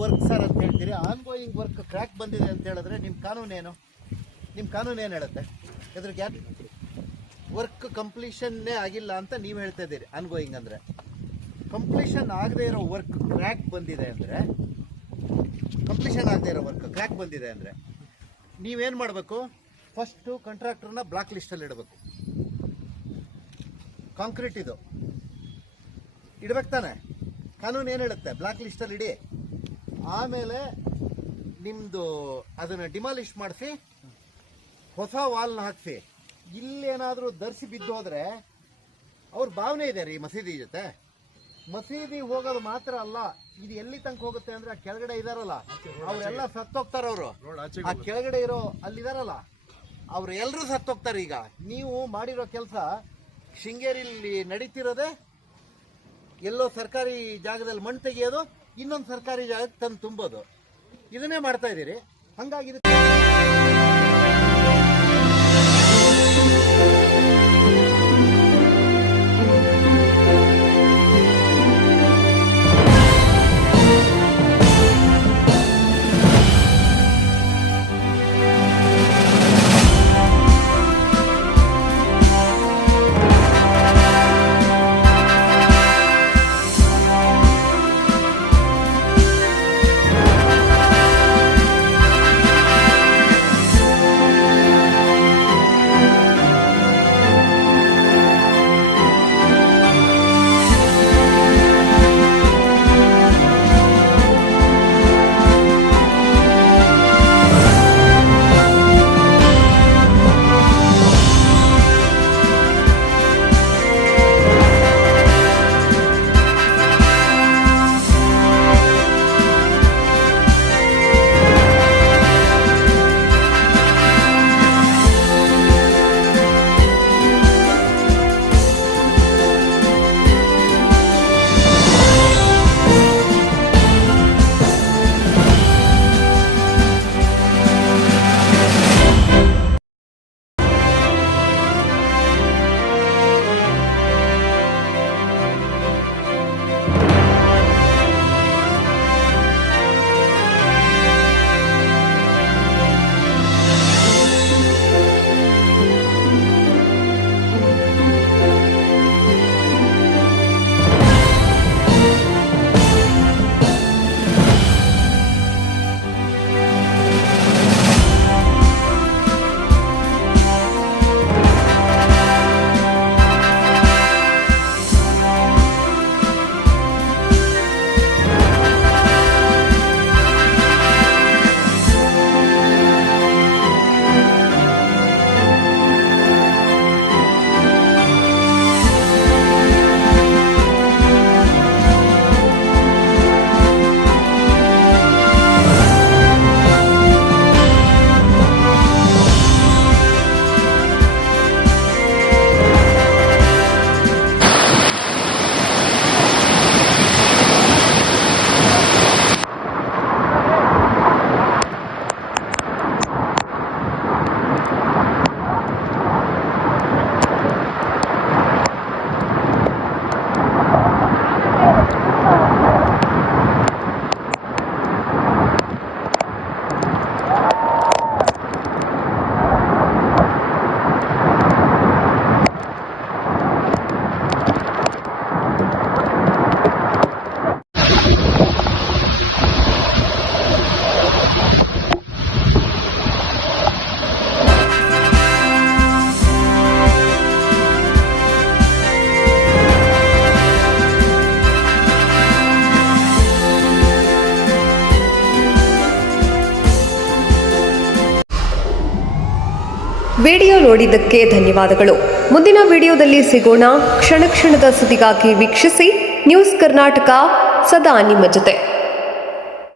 Work sir ಅಂತ ಹೇಳ್ತೀರಿ, ongoing work crack ಬಂದಿದೆ ಅಂತ ಹೇಳಿದ್ರೆ ನಿಮ್ಮ ಕಾನೂನು ಏನು ಹೇಳುತ್ತೆ? ಇದ್ರಿಗೆ ವರ್ಕ್ ಕಂಪ್ಲೀಷನ್ನೇ ಆಗಿಲ್ಲ ಅಂತ ನೀವು ಹೇಳ್ತಾ ಇದ್ದೀರಿ. ಆನ್ಗೋಯಿಂಗ್ ಅಂದರೆ ಕಂಪ್ಲೀಷನ್ ಆಗದೆ ಇರೋ ವರ್ಕ್ ಕ್ರ್ಯಾಕ್ ಬಂದಿದೆ ಅಂದರೆ, ಕಂಪ್ಲೀಷನ್ ಆಗದೆ ಇರೋ ವರ್ಕ್ ಕ್ರ್ಯಾಕ್ ಬಂದಿದೆ ಅಂದರೆ ನೀವೇನು ಮಾಡಬೇಕು? ಫಸ್ಟು ಕಾಂಟ್ರಾಕ್ಟರ್ನ ಬ್ಲಾಕ್ ಲಿಸ್ಟಲ್ಲಿ ಇಡಬೇಕು. ಕಾಂಕ್ರೀಟ್ ಇದು ಇಡ್ಬೇಕು ತಾನೆ? ಕಾನೂನು ಏನು ಹೇಳುತ್ತೆ? ಬ್ಲಾಕ್ ಲಿಸ್ಟಲ್ಲಿ ಇಡಿ. ಆಮೇಲೆ ನಿಮ್ಮದು ಅದನ್ನು ಡಿಮಾಲಿಷ್ ಮಾಡಿಸಿ ಹೊಸ ವಾಲ್ನ ಹಾಕಿಸಿ. ಇಲ್ಲೇನಾದರೂ ಧರಿಸಿ ಬಿದ್ದು ಹೋದರೆ ಅವ್ರ ಭಾವನೆ ಇದೆ ರೀ ಮಸೀದಿ ಜೊತೆ. ಮಸೀದಿ ಹೋಗೋದು ಮಾತ್ರ ಅಲ್ಲ, ಇದು ಎಲ್ಲಿ ತನಕ ಹೋಗುತ್ತೆ ಅಂದರೆ ಆ ಕೆಳಗಡೆ ಇದಾರಲ್ಲ ಅವರೆಲ್ಲ ಸತ್ತೋಗ್ತಾರೆ. ಅವರು ಆ ಕೆಳಗಡೆ ಇರೋ ಅಲ್ಲಿದಾರಲ್ಲ ಅವ್ರು ಎಲ್ಲರೂ ಸತ್ತೋಗ್ತಾರೆ. ಈಗ ನೀವು ಮಾಡಿರೋ ಕೆಲಸ ಶೃಂಗೇರಿಯಲ್ಲಿ ನಡೀತಿರೋದೆ ಎಲ್ಲೋ ಸರ್ಕಾರಿ ಜಾಗದಲ್ಲಿ ಮಣ್ಣು ತೆಗೆಯೋದು, ಇನ್ನೊಂದು ಸರ್ಕಾರಿ ಜಾಗಕ್ಕೆ ತಂದು ತುಂಬೋದು. ಇದನ್ನೇ ಮಾಡ್ತಾ ಇದ್ದೀರಿ. ಹಾಗಾಗಿ ವಿಡಿಯೋ ನೋಡಿದ್ದಕ್ಕೆ ಧನ್ಯವಾದಗಳು. ಮುಂದಿನ ವಿಡಿಯೋದಲ್ಲಿ ಸಿಗೋಣ. ಕ್ಷಣ ಕ್ಷಣದ ಸುದ್ದಿಗಾಗಿ ವೀಕ್ಷಿಸಿ ನ್ಯೂಸ್ ಕರ್ನಾಟಕ, ಸದಾ ನಿಮ್ಮ ಜೊತೆ.